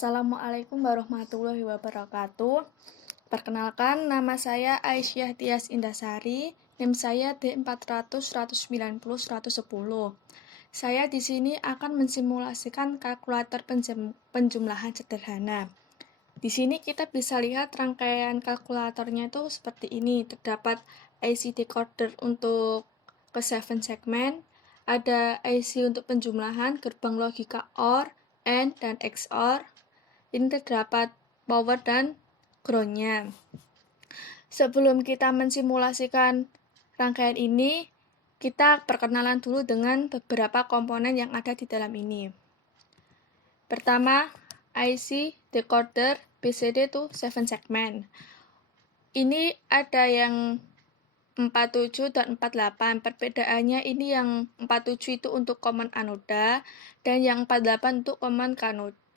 Assalamualaikum warahmatullahi wabarakatuh. Perkenalkan, nama saya Aisyah Tias Indasari, NIM saya D400-190-110. Saya di sini akan mensimulasikan kalkulator penjumlahan sederhana. Di sini kita bisa lihat rangkaian kalkulatornya itu seperti ini. Terdapat IC decoder untuk ke 7 segmen, ada IC untuk penjumlahan, gerbang logika OR, AND, dan XOR. Ini terdapat power dan ground-nya. Sebelum kita mensimulasikan rangkaian ini, kita perkenalan dulu dengan beberapa komponen yang ada di dalam ini. Pertama, IC decoder BCD to 7 segment. Ini ada yang 47 dan 48. Perbedaannya ini yang 47 itu untuk common anoda dan yang 48 untuk common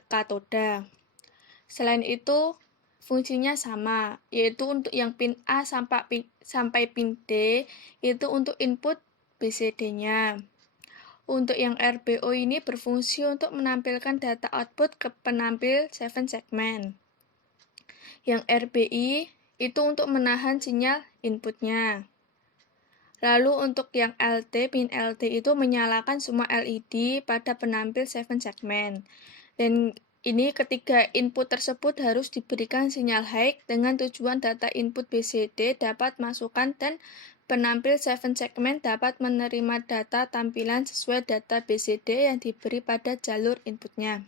katoda. Selain itu, fungsinya sama, yaitu untuk yang pin A sampai pin D, itu untuk input BCD-nya. Untuk yang RBO ini berfungsi untuk menampilkan data output ke penampil 7 segmen. Yang RBI itu untuk menahan sinyal inputnya. Lalu untuk yang LT, pin LT itu menyalakan semua LED pada penampil 7 segmen. Dan ini ketiga input tersebut harus diberikan sinyal high dengan tujuan data input BCD dapat masukkan dan penampil 7 segmen dapat menerima data tampilan sesuai data BCD yang diberi pada jalur inputnya.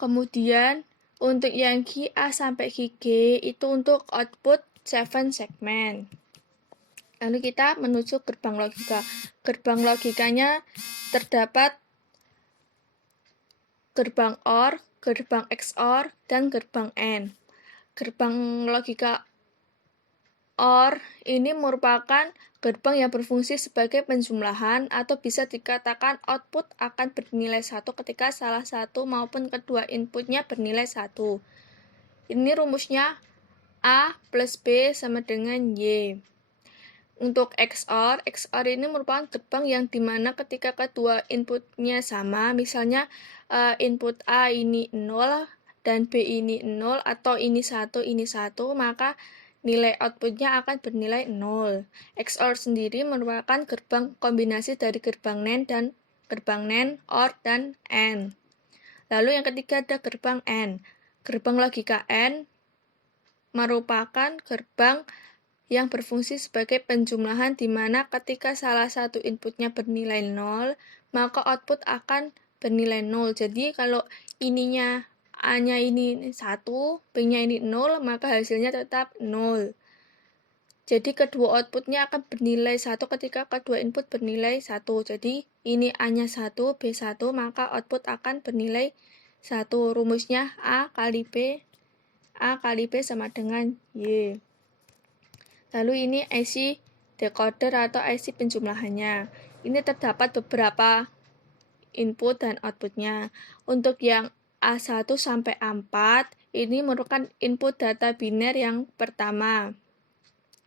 Kemudian untuk yang QA sampai QG itu untuk output 7 segmen. Lalu kita menuju gerbang logika. Gerbang logikanya terdapat gerbang OR, gerbang XOR, dan gerbang AND. Gerbang logika OR ini merupakan gerbang yang berfungsi sebagai penjumlahan atau bisa dikatakan output akan bernilai 1 ketika salah satu maupun kedua inputnya bernilai 1. Ini rumusnya A plus B sama dengan Y. Untuk XOR ini merupakan gerbang yang dimana ketika kedua inputnya sama, misalnya input A ini 0 dan B ini 0 atau ini 1, maka nilai outputnya akan bernilai 0. XOR sendiri merupakan gerbang kombinasi dari gerbang NAND, OR, dan AND. Lalu yang ketiga ada gerbang AND. Gerbang logika AND merupakan gerbang yang berfungsi sebagai penjumlahan di mana ketika salah satu inputnya bernilai 0, maka output akan bernilai 0. Jadi kalau ininya A-nya ini 1, B-nya ini 0, maka hasilnya tetap 0. Jadi kedua outputnya akan bernilai 1 ketika kedua input bernilai 1. Jadi ini A-nya 1, B1, maka output akan bernilai 1. Rumusnya A kali B sama dengan Y. Lalu ini IC decoder atau IC penjumlahannya. Ini terdapat beberapa input dan outputnya. Untuk yang A1 sampai A4, ini merupakan input data biner yang pertama.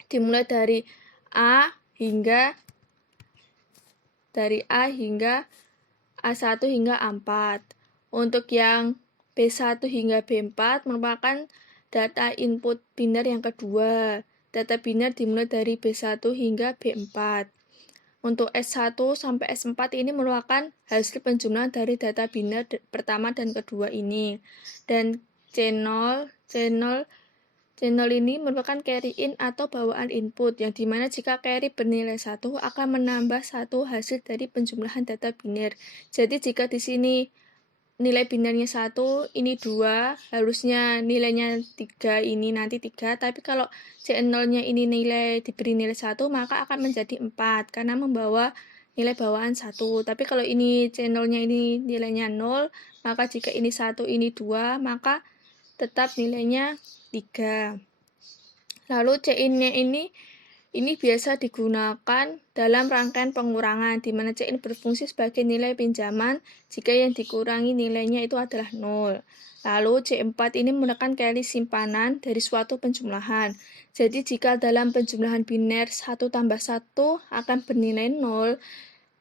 Dimulai dari A hingga A1 hingga A4. Untuk yang B1 hingga B4 merupakan data input biner yang kedua. Data biner dimulai dari B1 hingga B4. Untuk S1 sampai S4 ini merupakan hasil penjumlahan dari data biner pertama dan kedua ini. Dan channel ini merupakan carry in atau bawaan input, yang dimana jika carry bernilai 1 akan menambah 1 hasil dari penjumlahan data biner. Jadi jika di sini nilai binernya 1, ini 2, harusnya nilainya 3, ini nanti 3, tapi kalau C0-nya ini diberi nilai 1, maka akan menjadi 4, karena membawa nilai bawaan 1. Tapi kalau ini C0-nya ini nilainya 0, maka jika ini 1, ini 2, maka tetap nilainya 3. Lalu C-in-nya ini biasa digunakan dalam rangkaian pengurangan, di mana C-in berfungsi sebagai nilai pinjaman jika yang dikurangi nilainya itu adalah 0. Lalu C4 ini merupakan carry simpanan dari suatu penjumlahan. Jadi jika dalam penjumlahan biner 1 tambah 1 akan bernilai 0,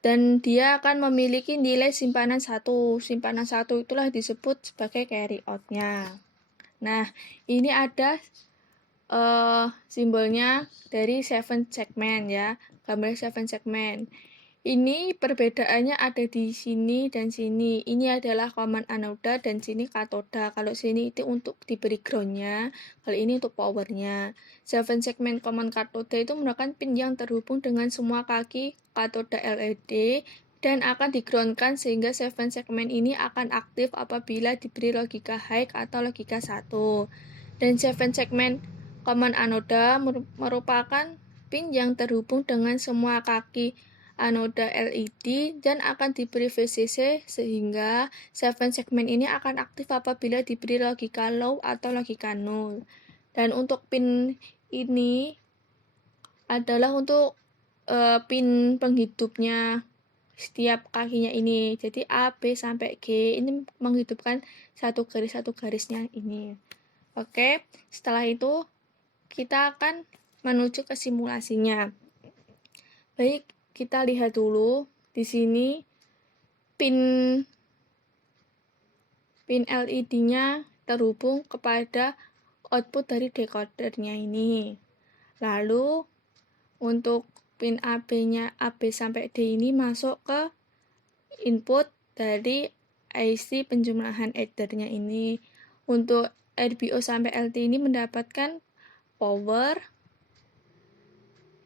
dan dia akan memiliki nilai simpanan 1. Simpanan 1 itulah disebut sebagai carry out-nya. Nah, ini ada simbolnya dari 7 segment ya, gambar 7 segment. Ini perbedaannya ada di sini dan sini. Ini adalah common anoda dan sini katoda. Kalau sini itu untuk diberi groundnya, kalau ini untuk powernya. 7 segment common katoda itu merupakan pin yang terhubung dengan semua kaki katoda LED dan akan di-groundkan sehingga 7 segment ini akan aktif apabila diberi logika high atau logika 1. Dan 7 segment common anoda merupakan pin yang terhubung dengan semua kaki anoda LED dan akan diberi VCC sehingga 7 segmen ini akan aktif apabila diberi logika low atau logika 0. Dan untuk pin ini adalah untuk pin penghidupnya setiap kakinya ini. Jadi A, B, sampai G ini menghidupkan satu garisnya ini. Oke, setelah itu kita akan menuju ke simulasinya. Baik, kita lihat dulu di sini pin LED-nya terhubung kepada output dari decodernya ini. Lalu untuk pin AB-nya AB sampai D ini masuk ke input dari IC penjumlahan addernya ini. Untuk RBO sampai LT ini mendapatkan power.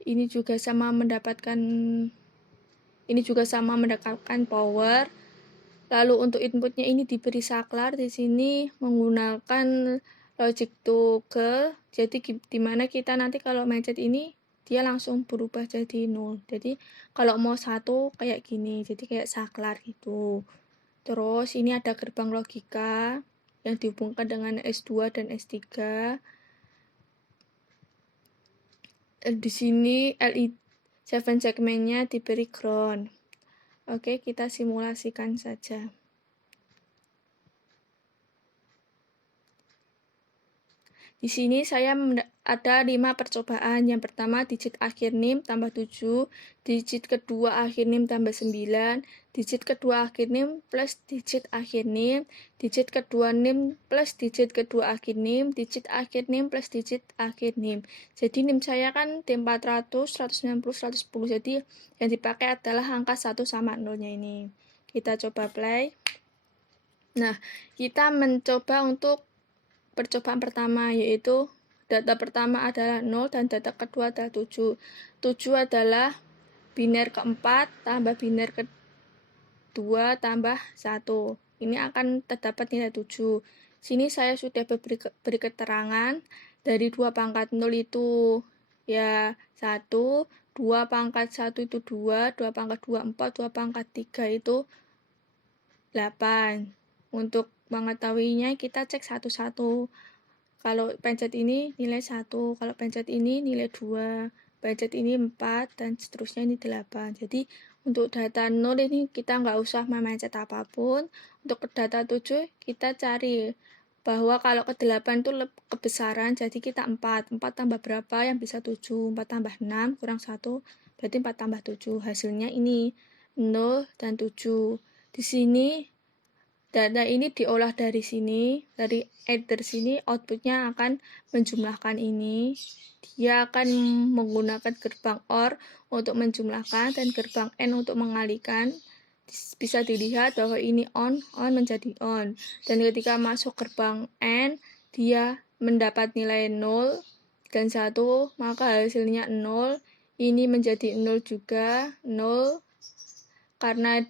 Ini juga sama mendapatkan power. Lalu untuk inputnya ini diberi saklar di sini menggunakan logic toggle. Jadi dimana kita nanti kalau mencet ini dia langsung berubah jadi 0. Jadi kalau mau 1 kayak gini, jadi kayak saklar gitu. Terus ini ada gerbang logika yang dihubungkan dengan S2 dan S3. Di sini LED 7 segmennya diberi ground. Oke, kita simulasikan saja. Di sini saya ada 5 percobaan. Yang pertama digit akhir NIM tambah 7, digit kedua akhir NIM tambah 9, digit kedua akhir NIM plus digit akhir NIM, digit kedua NIM plus digit kedua akhir NIM, digit akhir NIM plus digit akhir NIM. Jadi NIM saya kan D400, 190, 110. Jadi yang dipakai adalah angka 1 sama 0-nya ini. Kita coba play. Nah, kita mencoba untuk percobaan pertama, yaitu data pertama adalah 0 dan data kedua adalah 7. 7 adalah biner keempat tambah biner kedua tambah 1. Ini akan terdapat nilai 7. Sini saya sudah beri keterangan dari 2 pangkat 0 itu ya 1, 2 pangkat 1 itu 2, 2 pangkat 2 4, 2 pangkat 3 itu 8. Untuk mengetahuinya kita cek satu-satu. Kalau pencet ini nilai 1, kalau pencet ini nilai 2, pencet ini 4, dan seterusnya ini 8. Jadi untuk data 0 ini kita nggak usah memencet apapun. Untuk data 7 kita cari bahwa kalau ke 8 itu kebesaran, jadi kita 4. 4 tambah berapa yang bisa 7? 4 tambah 6 kurang 1, berarti 4 tambah 7. Hasilnya ini 0 dan 7. Di sini data ini diolah dari sini, dari adder sini, outputnya akan menjumlahkan ini. Dia akan menggunakan gerbang OR untuk menjumlahkan dan gerbang AND untuk mengalihkan. Bisa dilihat bahwa ini on menjadi on. Dan ketika masuk gerbang AND, dia mendapat nilai 0 dan 1, maka hasilnya 0. Ini menjadi 0 juga, 0. Karena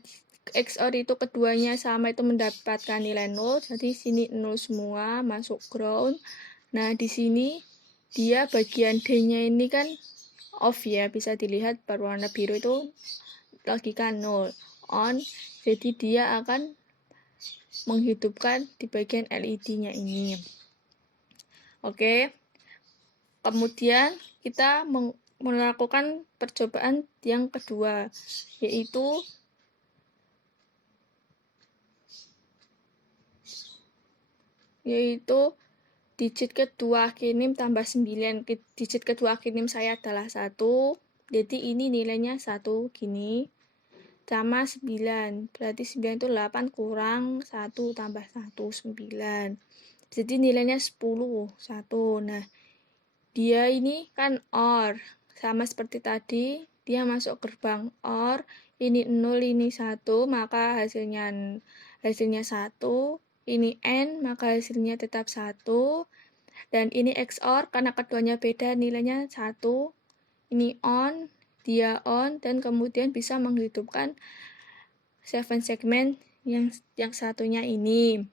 XOR itu keduanya sama itu mendapatkan nilai 0, jadi sini 0 semua masuk ground. Nah, di sini dia bagian D-nya ini kan off ya, bisa dilihat berwarna biru itu logika 0, on. Jadi dia akan menghidupkan di bagian LED-nya ini. Oke. Kemudian kita melakukan percobaan yang kedua, yaitu digit kedua akhir NIM tambah 9. Digit kedua akhir NIM saya adalah 1. Jadi ini nilainya 1 gini. sama 9. Berarti 9 itu 8 kurang 1 tambah 1, 9. Jadi nilainya 10, 1. Nah, dia ini kan OR. Sama seperti tadi, dia masuk gerbang OR. Ini 0, ini 1, maka hasilnya 1. Ini N, maka hasilnya tetap 1. Dan ini XOR, karena keduanya beda, nilainya 1. Ini ON, dia ON, dan kemudian bisa menghidupkan 7 segmen yang satunya ini.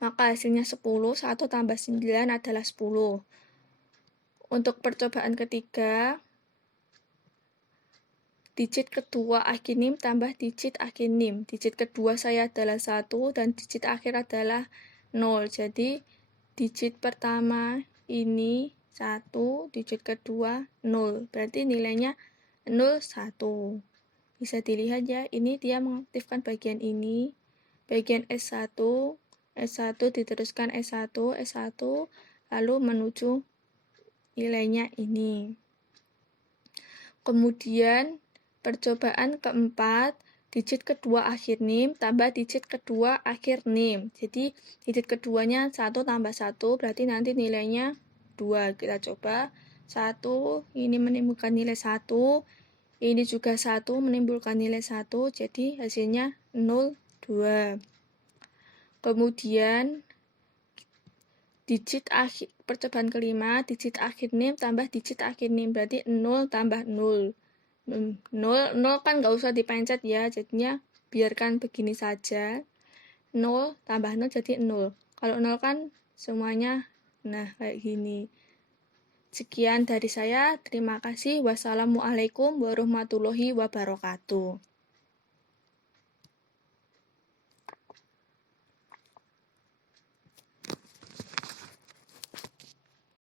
Maka hasilnya 10, 1 tambah 9 adalah 10. Untuk percobaan ketiga, digit kedua akhir NIM tambah digit akhir NIM. Digit kedua saya adalah 1 dan digit akhir adalah 0. Jadi digit pertama ini 1, digit kedua 0. Berarti nilainya 0, 1. Bisa dilihat ya, ini dia mengaktifkan bagian ini. Bagian S1 diteruskan S1, lalu menuju nilainya ini. Kemudian percobaan keempat, digit kedua akhir NIM tambah digit kedua akhir NIM. Jadi digit keduanya 1 tambah 1 berarti nanti nilainya 2. Kita coba. 1 ini menimbulkan nilai 1. Ini juga 1 menimbulkan nilai 1. Jadi hasilnya 0, 2. Kemudian digit akhir percobaan kelima, digit akhir NIM tambah digit akhir NIM berarti 0 tambah 0. 0 kan nggak usah dipencet ya, jadinya biarkan begini saja. 0 tambah 0 jadi 0. Kalau 0 kan semuanya kayak gini. Sekian dari saya, terima kasih. Wassalamualaikum warahmatullahi wabarakatuh.